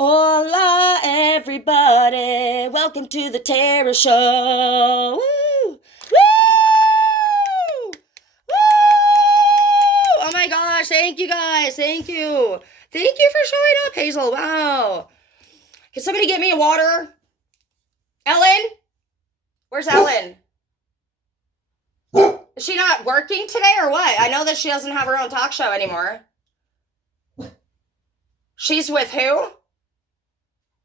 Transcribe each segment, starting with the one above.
Hola, everybody. Welcome to the Terror Show. Woo! Woo! Woo! Oh my gosh, thank you guys. Thank you. Thank you for showing up, Hazel. Wow. Can somebody get me a water? Ellen? Where's Ellen? Is she not working today or what? I know that she doesn't have her own talk show anymore. She's with who?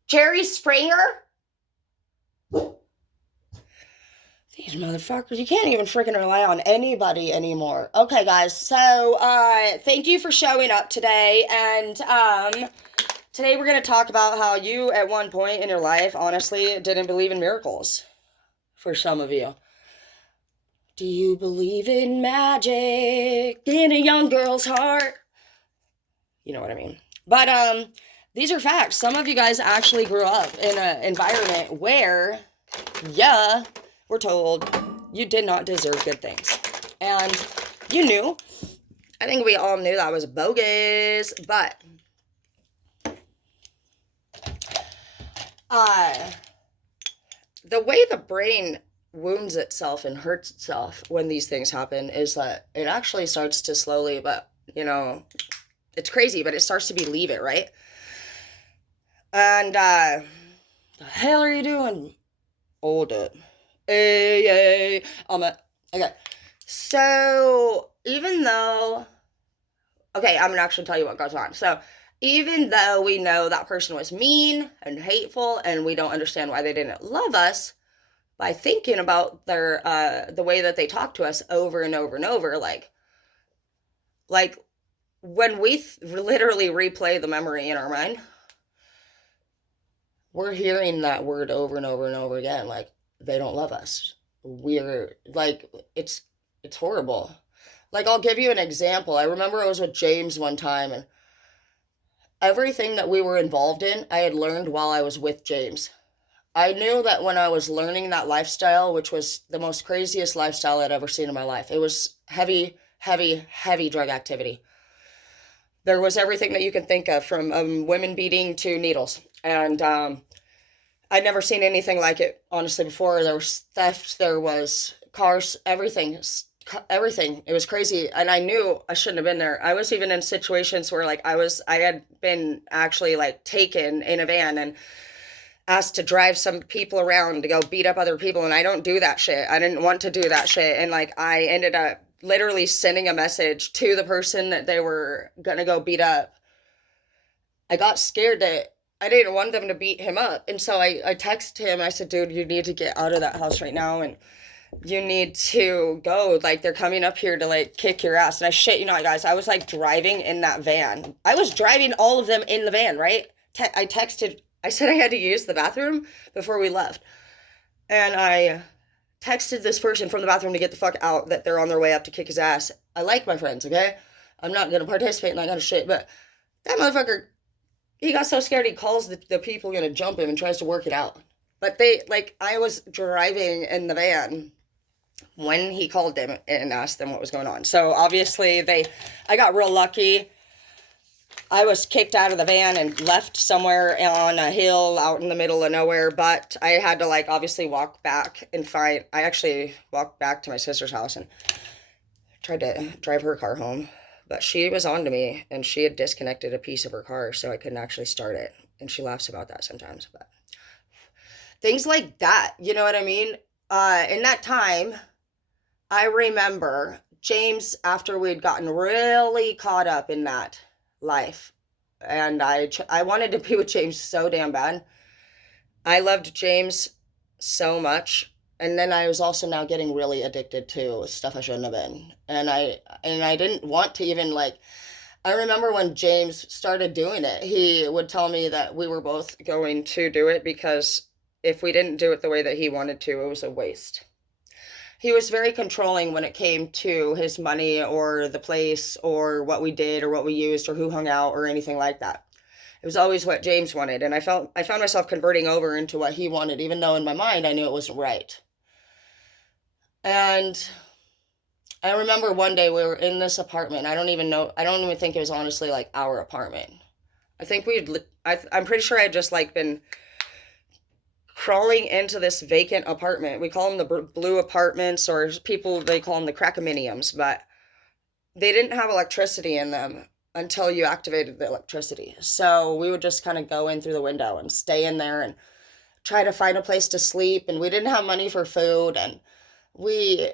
Jerry Springer? These motherfuckers, you can't even freaking rely on anybody anymore. Okay, guys, so thank you for showing up today, and today we're going to talk about how you, at one point in your life, honestly, didn't believe in miracles. For some of you. Do you believe in magic in a young girl's heart? You know what I mean. But these are facts. Some of you guys actually grew up in an environment where, yeah, we're told you did not deserve good things. And you knew. I think we all knew that was bogus. But the way the brain wounds itself and hurts itself when these things happen is that it actually starts to slowly, but, you know, it's crazy, but it starts to believe it, right? And, the hell are you doing? Hold it. Hey, okay. So, even though, okay, I'm gonna actually tell you what goes on. So, even though we know that person was mean and hateful and we don't understand why they didn't love us, by thinking about their, the way that they talk to us over and over and over, like when we literally replay the memory in our mind, we're hearing that word over and over and over again, like, they don't love us. We're, like, it's horrible. Like, I'll give you an example. I remember I was with James one time, and everything that we were involved in, I had learned while I was with James. I knew that when I was learning that lifestyle, which was the most craziest lifestyle I'd ever seen in my life, it was heavy, heavy, heavy drug activity. There was everything that you can think of, from women beating to needles. And I'd never seen anything like it, honestly, before. There was theft, there was cars, everything. Everything. It was crazy. And I knew I shouldn't have been there. I was even in situations where, like, I had been actually, like, taken in a van and asked to drive some people around to go beat up other people, and I don't do that shit. I didn't want to do that shit. And, like, I ended up literally sending a message to the person that they were gonna go beat up. I got scared that I didn't want them to beat him up, and so I texted him. I said, dude, you need to get out of that house right now, and you need to go. Like, they're coming up here to, like, kick your ass. And I shit you not, guys, I was, like, driving in that van. I was driving all of them in the van, right? I said I had to use the bathroom before we left. And I texted this person from the bathroom to get the fuck out, that they're on their way up to kick his ass. I like my friends, okay? I'm not going to participate in that kind of shit. But that motherfucker, he got so scared he calls the people going to jump him and tries to work it out. But I was driving in the van when he called them and asked them what was going on. So obviously I got real lucky. I was kicked out of the van and left somewhere on a hill out in the middle of nowhere, but I had to, like, obviously walk back and I actually walked back to my sister's house and tried to drive her car home, but she was on to me and she had disconnected a piece of her car, so I couldn't actually start it. And she laughs about that sometimes, but things like that, you know what I mean? In that time, I remember James, after we'd gotten really caught up in that life, and I wanted to be with James so damn bad. I loved James so much, and then I was also now getting really addicted to stuff I shouldn't have been, and I didn't want to even, like, I remember when James started doing it, he would tell me that we were both going to do it because if we didn't do it the way that he wanted to, it was a waste. He was very controlling when it came to his money or the place or what we did or what we used or who hung out or anything like that. It was always what James wanted, and I found myself converting over into what he wanted, even though in my mind I knew it wasn't right. And I remember one day we were in this apartment. I don't even think it was honestly, like, our apartment. I think I'm pretty sure I'd just like been crawling into this vacant apartment. We call them the blue apartments, or people, they call them the crackominiums, but they didn't have electricity in them until you activated the electricity. So we would just kind of go in through the window and stay in there and try to find a place to sleep. And we didn't have money for food. And we,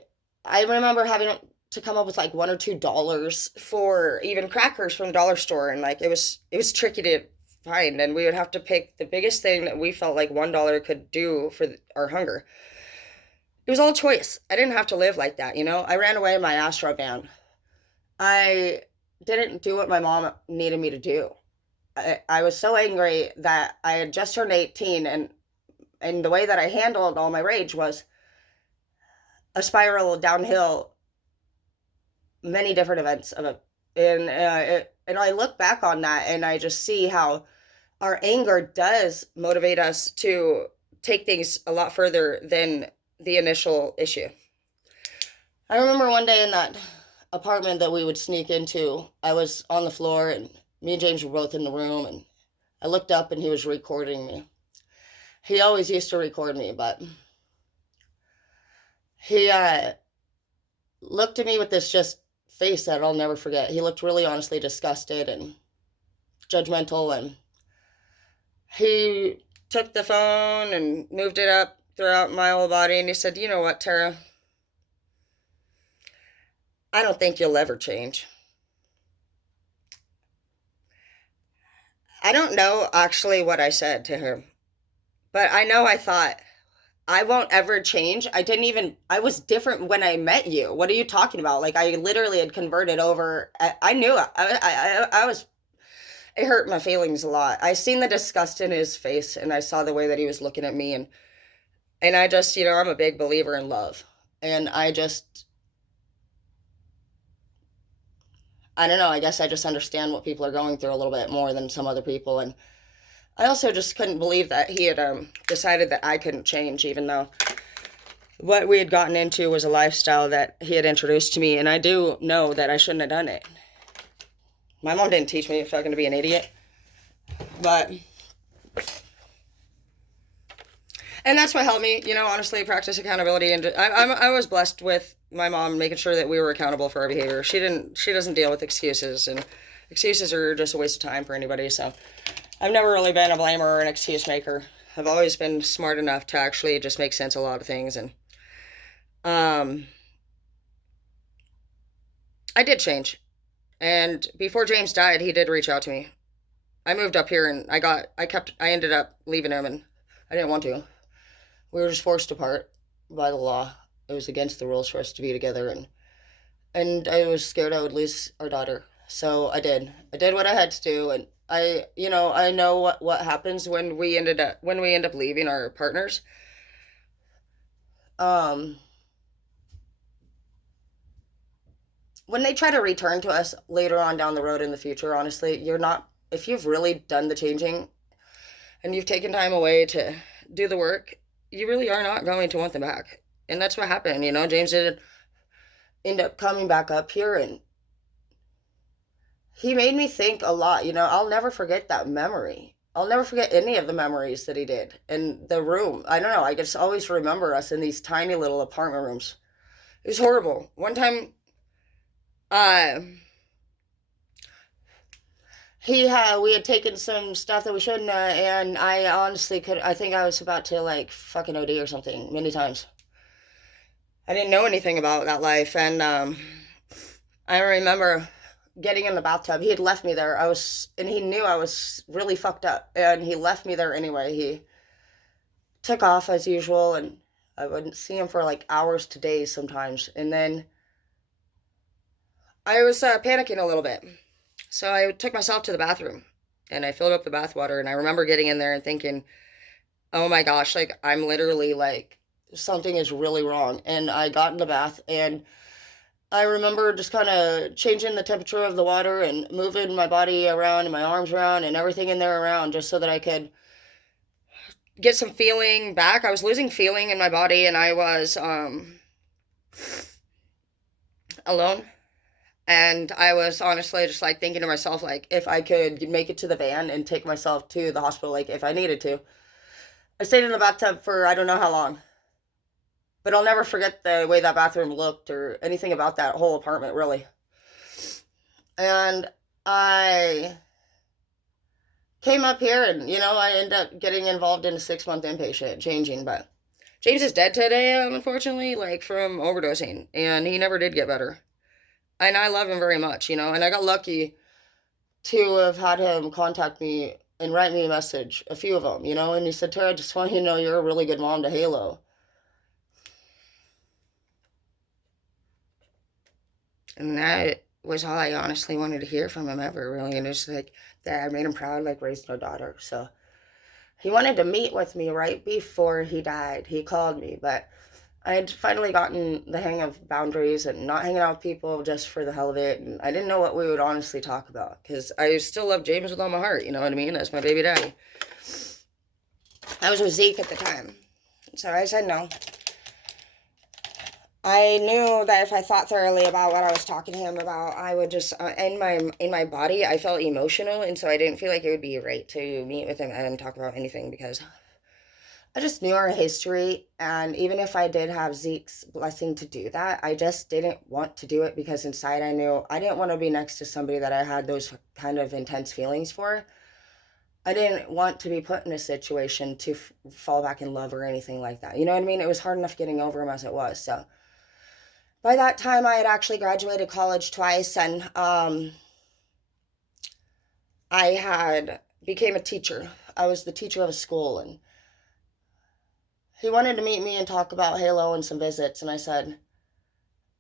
I remember having to come up with like $1 or $2 for even crackers from the dollar store. And like, it was tricky to find. And we would have to pick the biggest thing that we felt like $1 could do for our hunger. It was all choice. I didn't have to live like that, you know? I ran away in my Astro van. I didn't do what my mom needed me to do. I was so angry that I had just turned 18, and the way that I handled all my rage was a spiral downhill, many different events of it. And I look back on that and I just see how our anger does motivate us to take things a lot further than the initial issue. I remember one day in that apartment that we would sneak into, I was on the floor and me and James were both in the room, and I looked up and he was recording me. He always used to record me, but he looked at me with this just face that I'll never forget. He looked really honestly disgusted and judgmental, and he took the phone and moved it up throughout my whole body, and he said, "You know what, Tara? I don't think you'll ever change." I don't know actually what I said to him, but I know I thought, I won't ever change. I was different when I met you. What are you talking about? Like, I literally had converted over. I knew I was, it hurt my feelings a lot. I seen the disgust in his face, and I saw the way that he was looking at me. And I just, I'm a big believer in love. And I don't know, I guess I just understand what people are going through a little bit more than some other people. And I also just couldn't believe that he had decided that I couldn't change, even though what we had gotten into was a lifestyle that he had introduced to me. And I do know that I shouldn't have done it. My mom didn't teach me fucking to be an idiot. But, and that's what helped me, honestly, practice accountability. And I was blessed with my mom making sure that we were accountable for our behavior. She doesn't deal with excuses, and excuses are just a waste of time for anybody. So I've never really been a blamer or an excuse maker. I've always been smart enough to actually just make sense of a lot of things. And I did change. And before James died, he did reach out to me. I moved up here, and I ended up leaving him, and I didn't want to. We were just forced apart by the law. It was against the rules for us to be together, and I was scared I would lose our daughter. So I did. I did what I had to do, and I know what happens when we end up leaving our partners. When they try to return to us later on down the road in the future, honestly, if you've really done the changing and you've taken time away to do the work, you really are not going to want them back. And that's what happened. James did end up coming back up here, and he made me think a lot. I'll never forget that memory. I'll never forget any of the memories that he did. And the room, I don't know, I just always remember us in these tiny little apartment rooms. It was horrible. One time, we had taken some stuff that we shouldn't, and I honestly I think I was about to like fucking OD or something many times. I didn't know anything about that life, and I remember getting in the bathtub. He had left me there. And he knew I was really fucked up, and he left me there anyway. He took off as usual, and I wouldn't see him for like hours to days sometimes. And then I was panicking a little bit. So I took myself to the bathroom, and I filled up the bath water, and I remember getting in there and thinking, oh my gosh, like, I'm literally like, something is really wrong. And I got in the bath, and I remember just kind of changing the temperature of the water and moving my body around and my arms around and everything in there around, just so that I could get some feeling back. I was losing feeling in my body, and I was alone. And I was honestly just like thinking to myself, like, if I could make it to the van and take myself to the hospital, like, if I needed to. I stayed in the bathtub for I don't know how long. But I'll never forget the way that bathroom looked or anything about that whole apartment, really. And I came up here and, I ended up getting involved in a 6-month inpatient, changing. But James is dead today, unfortunately, like from overdosing. And he never did get better. And I love him very much, and I got lucky to have had him contact me and write me a message, a few of them, and he said, Tara, I just want you to know you're a really good mom to Halo. And that was all I honestly wanted to hear from him ever, really. And it's like that I made him proud, like raising a daughter. So he wanted to meet with me right before he died. He called me, but I had finally gotten the hang of boundaries and not hanging out with people just for the hell of it. And I didn't know what we would honestly talk about because I still love James with all my heart. You know what I mean? That's my baby daddy. I was with Zeke at the time. So I said no. I knew that if I thought thoroughly about what I was talking to him about, I would just in my body I felt emotional, and so I didn't feel like it would be right to meet with him and talk about anything because I just knew our history, and even if I did have Zeke's blessing to do that, I just didn't want to do it because inside I knew I didn't want to be next to somebody that I had those kind of intense feelings for. I didn't want to be put in a situation to fall back in love or anything like that. You know what I mean? It was hard enough getting over him as it was, so. By that time, I had actually graduated college twice, and I had became a teacher. I was the teacher of a school, and he wanted to meet me and talk about Halo and some visits, and I said,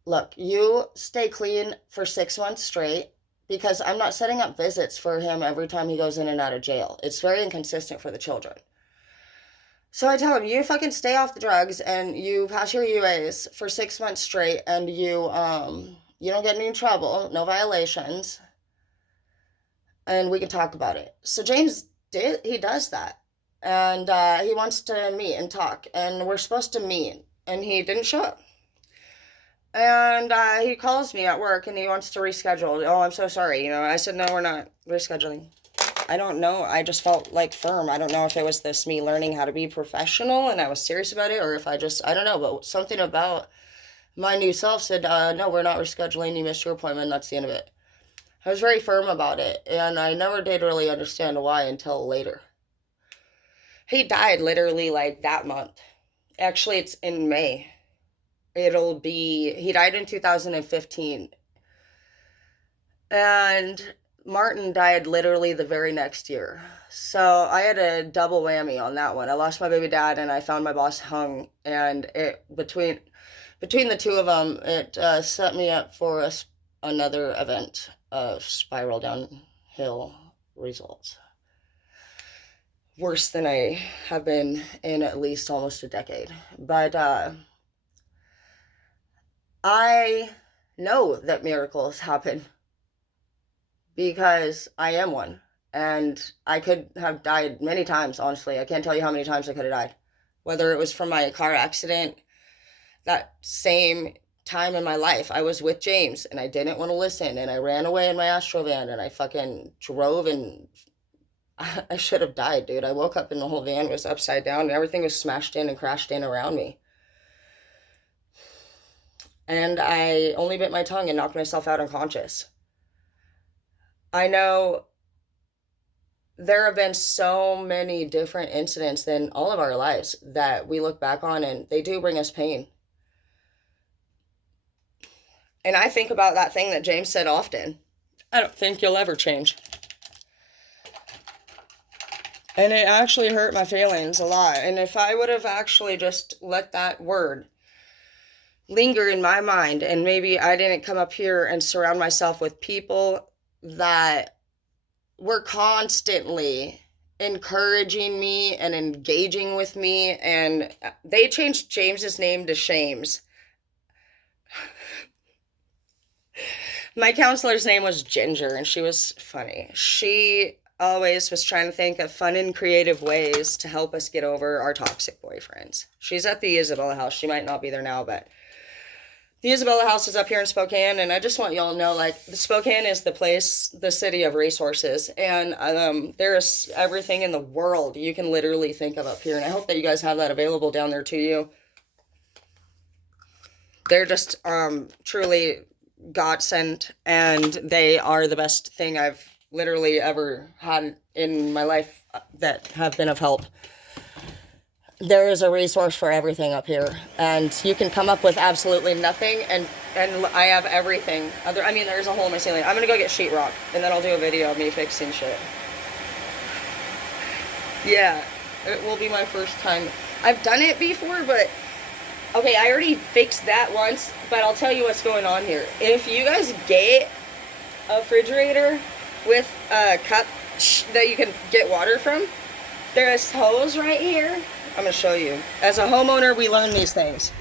look, you stay clean for 6 months straight, because I'm not setting up visits for him every time he goes in and out of jail. It's very inconsistent for the children. So I tell him, you fucking stay off the drugs and you pass your UAs for 6 months straight and you don't get in any trouble, no violations, and we can talk about it. So James he does that. And he wants to meet and talk, and we're supposed to meet, and he didn't show up. And he calls me at work and he wants to reschedule. Oh, I'm so sorry. I said, no, we're not rescheduling. I don't know. I just felt like firm. I don't know if it was this me learning how to be professional and I was serious about it, or if I don't know, but something about my new self said, no, we're not rescheduling. You missed your appointment. That's the end of it. I was very firm about it, and I never did really understand why until later. He died literally like that month. Actually, it's in May. He died in 2015. And Martin died literally the very next year. So I had a double whammy on that one. I lost my baby dad and I found my boss hung. And between the two of them, it set me up for another event of spiral downhill results. Worse than I have been in at least almost a decade. But I know that miracles happen because I am one. And I could have died many times, honestly. I can't tell you how many times I could have died. Whether it was from my car accident, that same time in my life, I was with James and I didn't want to listen. And I ran away in my Astro van and I fucking drove and I should have died, dude. I woke up and the whole van was upside down and everything was smashed in and crashed in around me. And I only bit my tongue and knocked myself out unconscious. I know there have been so many different incidents in all of our lives that we look back on and they do bring us pain. And I think about that thing that James said often. I don't think you'll ever change. And it actually hurt my feelings a lot. And if I would have actually just let that word linger in my mind, and maybe I didn't come up here and surround myself with people that were constantly encouraging me and engaging with me, and they changed James's name to Shames. My counselor's name was Ginger, and she was funny. She always was trying to think of fun and creative ways to help us get over our toxic boyfriends. She's at the Isabella house. She might not be there now, but The Isabella house is up here in Spokane, and I just want y'all to know, like, Spokane is the place, the city of resources, and there's everything in the world you can literally think of up here, and I hope that you guys have that available down there to you. They're just truly God sent, and they are the best thing I've literally ever had in my life that have been of help. There is a resource for everything up here, and you can come up with absolutely nothing, and I have everything. I mean, there's a hole in my ceiling. I'm gonna go get sheetrock, and then I'll do a video of me fixing shit. Yeah, it will be my first time. I've done it before, but okay, I already fixed that once, but I'll tell you what's going on here. If you guys get a refrigerator with a cup that you can get water from, there's hose right here. I'm gonna show you. As a homeowner, we learn these things.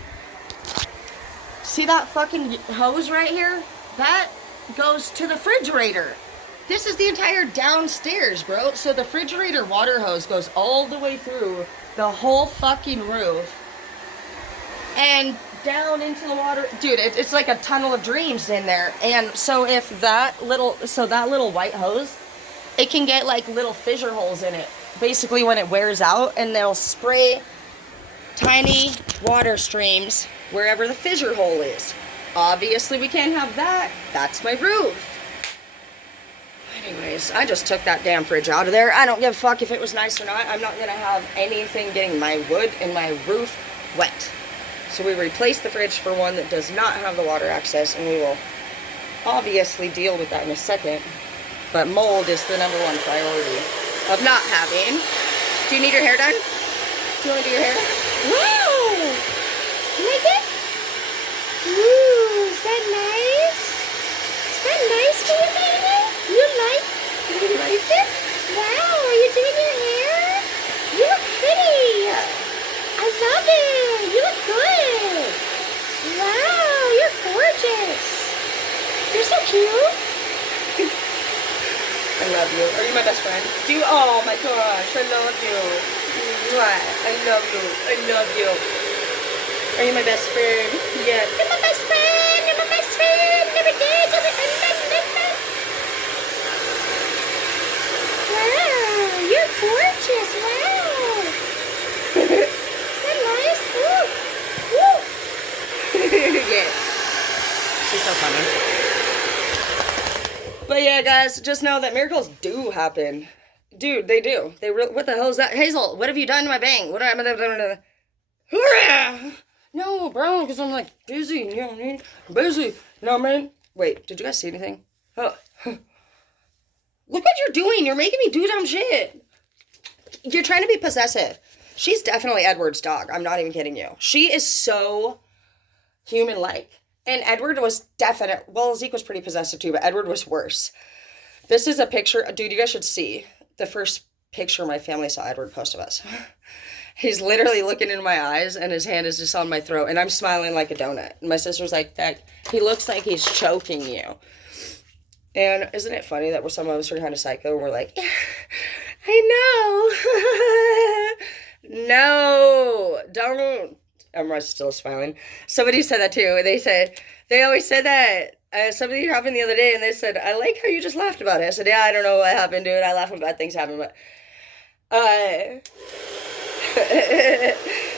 See that fucking hose right here? That goes to the refrigerator. This is the entire downstairs, bro. So the refrigerator water hose goes all the way through the whole fucking roof and down into the water. Dude, it's like a tunnel of dreams in there. And so if that little white hose, it can get like little fissure holes in it. Basically when it wears out, and they'll spray tiny water streams wherever the fissure hole is. Obviously we can't have that. That's my roof. Anyways, I just took that damn fridge out of there. I don't give a fuck if it was nice or not. I'm not gonna have anything getting my wood and my roof wet. So we replaced the fridge for one that does not have the water access, and we will obviously deal with that in a second. But mold is the #1 priority of not having. Do you need your hair done? Do you want to do your hair? Wow! You like it? Ooh, is that nice? Is that nice for you, baby? You like it? Wow, are you doing your hair? You look pretty. I love it. You look good. Wow, you're gorgeous. You're so cute. I love you. Are you my best friend? Oh my gosh, I love you. I love you. I love you. Are you my best friend? Yeah. You're my best friend. You're my best friend. Never did. Wow, you're gorgeous. Wow. Is that nice? Woo. Woo. Yeah. She's so funny. But yeah, guys, just know that miracles do happen. Dude, they do. What the hell is that? Hazel, what have you done to my bang? What am I... No, bro, because I'm like busy, you know what I mean? Busy, you know what I mean? Wait, did you guys see anything? Oh. Look what you're doing. You're making me do dumb shit. You're trying to be possessive. She's definitely Edward's dog. I'm not even kidding you. She is so human-like. And Edward was definite. Well, Zeke was pretty possessive too, but Edward was worse. This is a picture. Dude, you guys should see the first picture my family saw Edward post of us. He's literally looking into my eyes, and his hand is just on my throat, and I'm smiling like a donut. And my sister's like, "That he looks like he's choking you." And isn't it funny that some of us are kind of psycho, and we're like, I know. No, don't. I'm still smiling. Somebody said that too. They always said that. Somebody happened the other day, and they said, I like how you just laughed about it. I said, yeah, I don't know what happened, dude. I laugh when bad things happen, but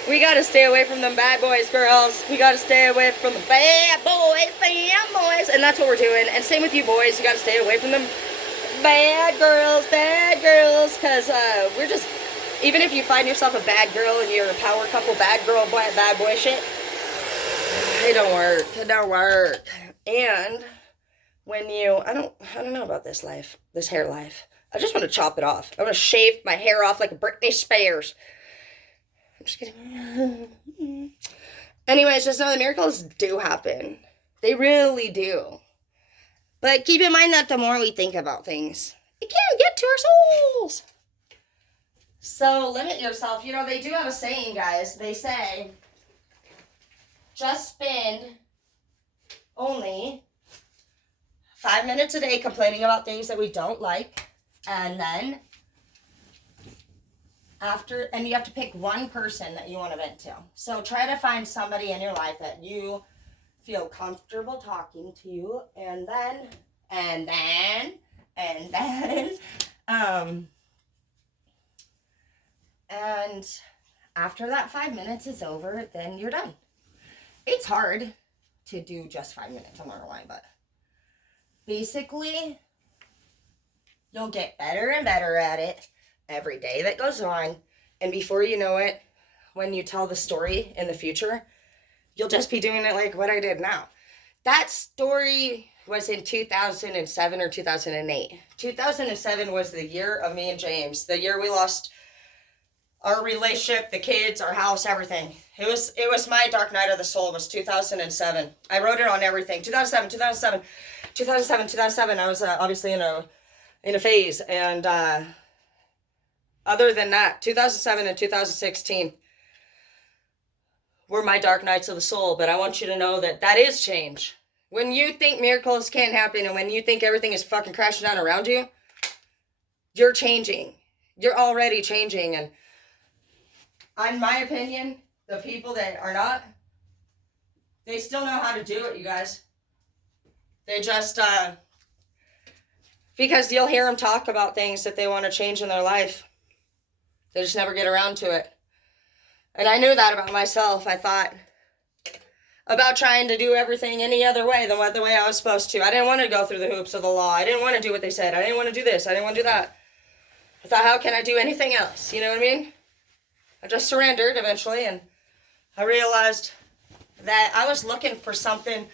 we gotta stay away from them bad boys, girls. We gotta stay away from the bad boys, and that's what we're doing. And same with you boys. You gotta stay away from them bad girls, because we're just... Even if you find yourself a bad girl and you're a power couple, bad girl, bad boy shit, it don't work. It don't work. And when you, I don't know about this life, this hair life. I just want to chop it off. I want to shave my hair off like a Britney Spears. I'm just kidding. Anyways, just know the miracles do happen. They really do. But keep in mind that the more we think about things, it can get to our souls. So limit yourself. You know, they do have a saying, guys. They say, just spend only 5 minutes a day complaining about things that we don't like. And then and you have to pick one person that you want to vent to. So try to find somebody in your life that you feel comfortable talking to you, and then, and then, and then, um, and after that 5 minutes is over, then you're done. It's hard to do just 5 minutes, I'm not gonna lie, but basically, you'll get better and better at it every day that goes on, and before you know it, when you tell the story in the future, you'll just be doing it like what I did now. That story was in 2007 or 2008. 2007 was the year of me and James, the year we lost our relationship, the kids, our house, everything. It was my dark night of the soul. It was 2007. I wrote it on everything. 2007. I was obviously in a phase, and other than that, 2007 and 2016 were my dark nights of the soul. But I want you to know that that is change. When you think miracles can't happen, and when you think everything is fucking crashing down around you, you're changing. You're already changing. And in my opinion, the people that are not, they still know how to do it, you guys. They just, because you'll hear them talk about things that they want to change in their life. They just never get around to it. And I knew that about myself. I thought about trying to do everything any other way than the way I was supposed to. I didn't want to go through the hoops of the law. I didn't want to do what they said. I didn't want to do this. I didn't want to do that. I thought, how can I do anything else? You know what I mean? I just surrendered eventually, and I realized that I was looking for something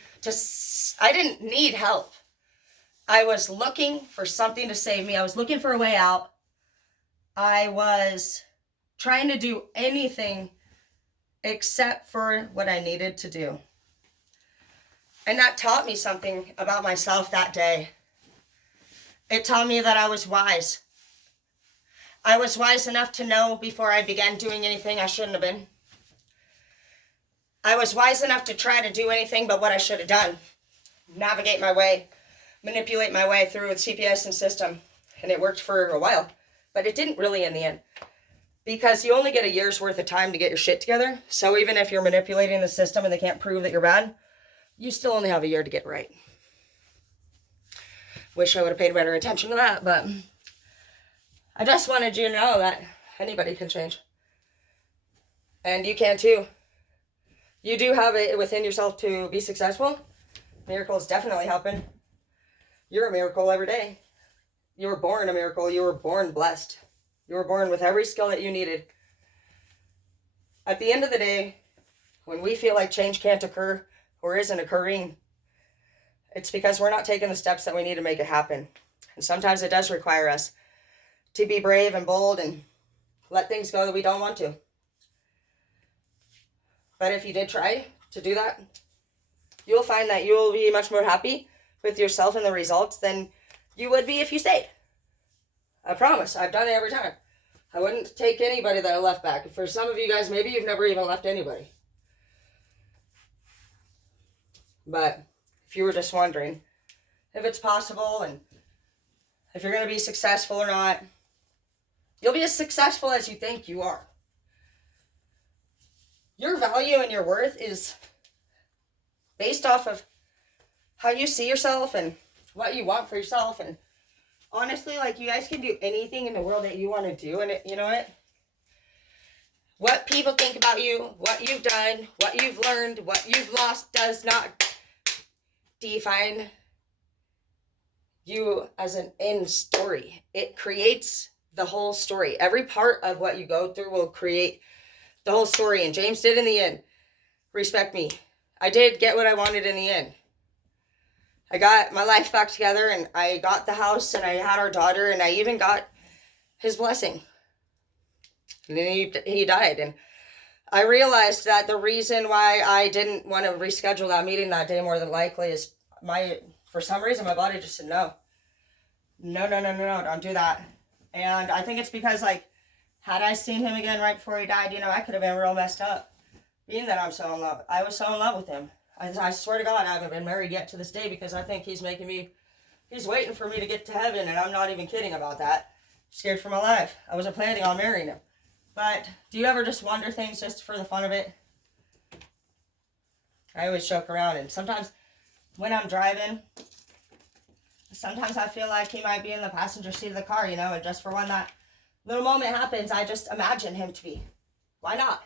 I didn't need help. I was looking for something to save me. I was looking for a way out. I was trying to do anything except for what I needed to do. And that taught me something about myself that day. It taught me that I was wise. I was wise enough to know before I began doing anything I shouldn't have been. I was wise enough to try to do anything but what I should have done. Navigate my way, manipulate my way through with CPS and system. And it worked for a while, but it didn't really in the end. Because you only get a year's worth of time to get your shit together. So even if you're manipulating the system and they can't prove that you're bad, you still only have a year to get right. Wish I would have paid better attention to that, but I just wanted you to know that anybody can change. And you can too. You do have it within yourself to be successful. Miracles definitely happen. You're a miracle every day. You were born a miracle. You were born blessed. You were born with every skill that you needed. At the end of the day, when we feel like change can't occur or isn't occurring, it's because we're not taking the steps that we need to make it happen. And sometimes it does require us to be brave and bold and let things go that we don't want to. But if you did try to do that, you'll find that you will be much more happy with yourself and the results than you would be if you stayed. I promise. I've done it every time. I wouldn't take anybody that I left back. For some of you guys, maybe you've never even left anybody. But if you were just wondering if it's possible and if you're going to be successful or not, you'll be as successful as you think you are. Your value and your worth is based off of how you see yourself and what you want for yourself. And honestly, like, you guys can do anything in the world that you want to do. And it, you know what people think about you, what you've done, what you've learned, what you've lost does not define you as an end story. It creates the whole story. Every part of what you go through will create the whole story. And James did in the end. Respect me. I did get what I wanted in the end. I got my life back together, and I got the house, and I had our daughter, and I even got his blessing. And then he died. And I realized that the reason why I didn't want to reschedule that meeting that day more than likely is for some reason, my body just said no. No, don't do that. And I think it's because, like, had I seen him again right before he died, I could have been real messed up. Being that I'm so in love. I was so in love with him. I swear to God, I haven't been married yet to this day because I think he's waiting for me to get to heaven, and I'm not even kidding about that. I'm scared for my life. I wasn't planning on marrying him. But do you ever just wonder things just for the fun of it? I always joke around, and sometimes when I'm driving, sometimes I feel like he might be in the passenger seat of the car, you know, and just for when that little moment happens, I just imagine him to be. Why not?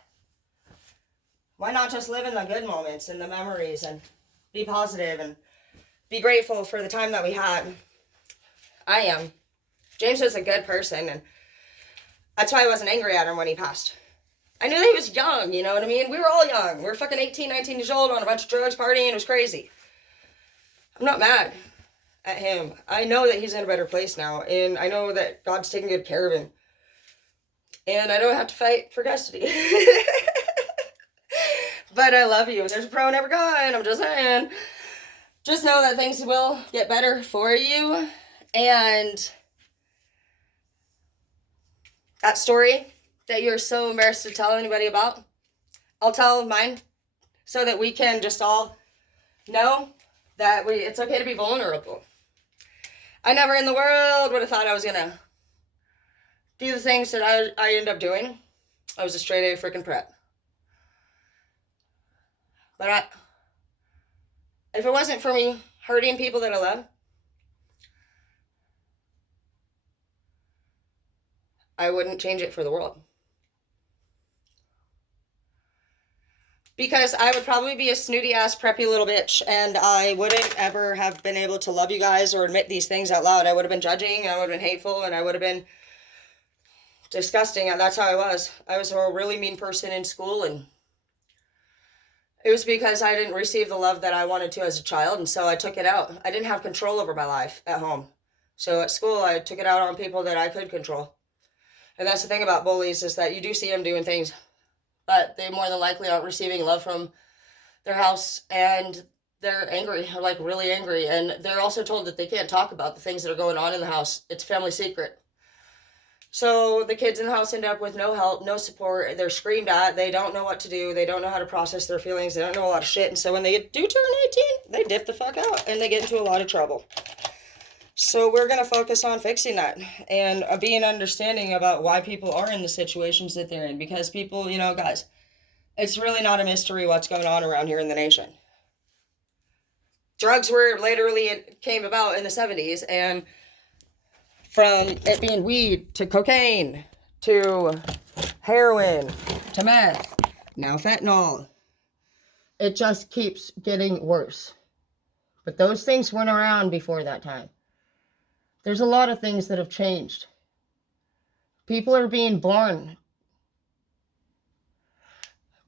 Why not just live in the good moments and the memories and be positive and be grateful for the time that we had? I am. James was a good person, and that's why I wasn't angry at him when he passed. I knew that he was young, you know what I mean? We were all young. We were fucking 18, 19 years old on a bunch of drugs, partying. It was crazy. I'm not mad at him. I know that he's in a better place now, and I know that God's taking good care of him. And I don't have to fight for custody. But I love you. There's a pro, never con. I'm just saying. Just know that things will get better for you. And that story that you're so embarrassed to tell anybody about, I'll tell mine so that we can just all know that it's okay to be vulnerable. I never in the world would have thought I was going to do the things that I ended up doing. I was a straight A freaking prep. But if it wasn't for me hurting people that I love, I wouldn't change it for the world. Because I would probably be a snooty ass preppy little bitch, and I wouldn't ever have been able to love you guys or admit these things out loud. I would have been judging, I would have been hateful, and I would have been disgusting. And that's how I was. I was a really mean person in school, and it was because I didn't receive the love that I wanted to as a child, and so I took it out. I didn't have control over my life at home. So at school, I took it out on people that I could control. And that's the thing about bullies, is that you do see them doing things, but they more than likely aren't receiving love from their house, and they're angry, like really angry. And they're also told that they can't talk about the things that are going on in the house. It's family secret. So the kids in the house end up with no help, no support. They're screamed at. They don't know what to do. They don't know how to process their feelings. They don't know a lot of shit. And so when they do turn 18, they dip the fuck out and they get into a lot of trouble. So we're going to focus on fixing that and being understanding about why people are in the situations that they're in. Because people, you know, guys, it's really not a mystery what's going on around here in the nation. Drugs were literally, it came about in the 70s, and from it being weed to cocaine to heroin to meth, now fentanyl. It just keeps getting worse. But those things weren't around before that time. There's a lot of things that have changed. People are being born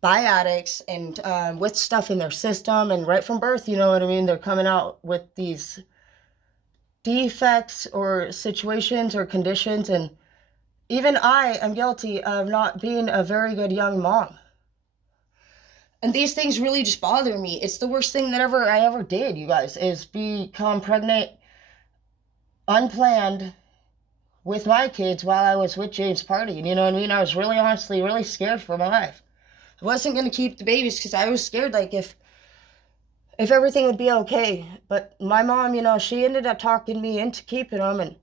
by addicts and with stuff in their system, and right from birth, you know what I mean? They're coming out with these defects or situations or conditions, and even I am guilty of not being a very good young mom. And these things really just bother me. It's the worst thing that I ever did, you guys, is become pregnant unplanned with my kids while I was with James partying. You know what I mean? I was really honestly really scared for my life. I wasn't going to keep the babies because I was scared, like, if everything would be okay. But my mom, you know, she ended up talking me into keeping them, and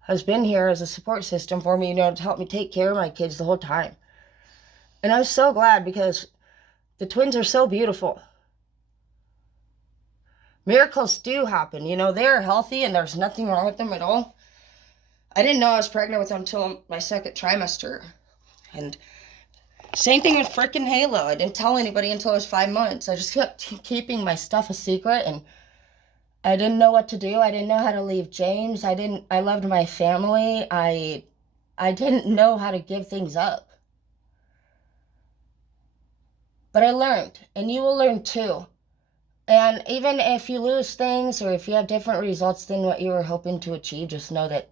has been here as a support system for me, you know, to help me take care of my kids the whole time. And I'm so glad, because the twins are so beautiful. Miracles do happen, you know, they're healthy and there's nothing wrong with them at all. I didn't know I was pregnant with them until my second trimester. And same thing with frickin' Halo. I didn't tell anybody until I was 5 months. I just kept keeping my stuff a secret, and I didn't know what to do. I didn't know how to leave James. I loved my family. I didn't know how to give things up. But I learned, and you will learn too. And even if you lose things, or if you have different results than what you were hoping to achieve, just know that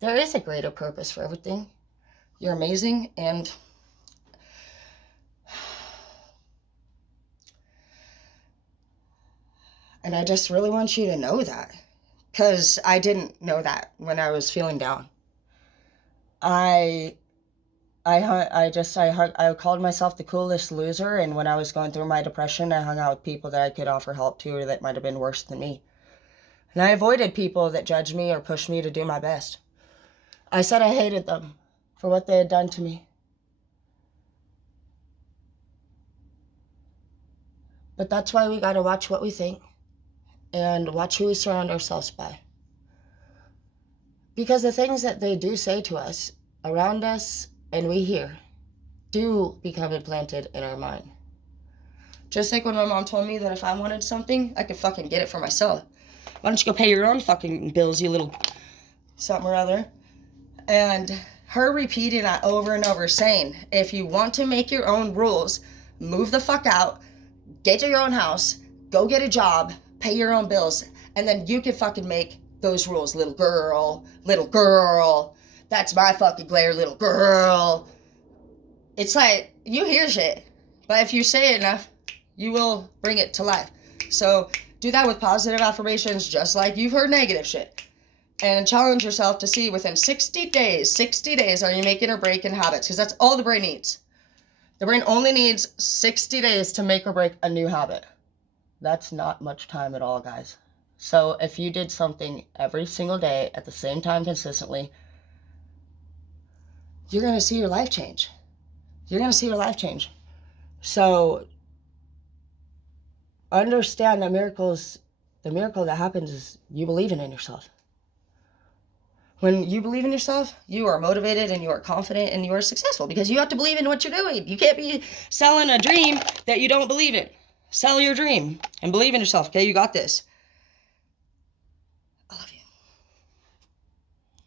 there is a greater purpose for everything. You're amazing, and I just really want you to know that, because I didn't know that when I was feeling down. I called myself the coolest loser, and when I was going through my depression, I hung out with people that I could offer help to, or that might have been worse than me. And I avoided people that judged me or pushed me to do my best. I said I hated them for what they had done to me. But that's why we gotta watch what we think and watch who we surround ourselves by. Because the things that they do say to us, around us, and we hear, do become implanted in our mind. Just like when my mom told me that if I wanted something, I could fucking get it for myself. Why don't you go pay your own fucking bills, you little something or other? And her repeating that over and over, saying, if you want to make your own rules, move the fuck out, get your own house, go get a job, pay your own bills, and then you can fucking make those rules, little girl, that's my fucking Claire, little girl. It's like, you hear shit, but if you say it enough, you will bring it to life. So do that with positive affirmations, just like you've heard negative shit. And challenge yourself to see within 60 days, are you making or breaking habits? Because that's all the brain needs. The brain only needs 60 days to make or break a new habit. That's not much time at all, guys. So if you did something every single day at the same time consistently, you're going to see your life change. So understand that the miracle that happens is you believing in yourself. When you believe in yourself, you are motivated and you are confident and you are successful because you have to believe in what you're doing. You can't be selling a dream that you don't believe in. Sell your dream and believe in yourself. Okay, you got this.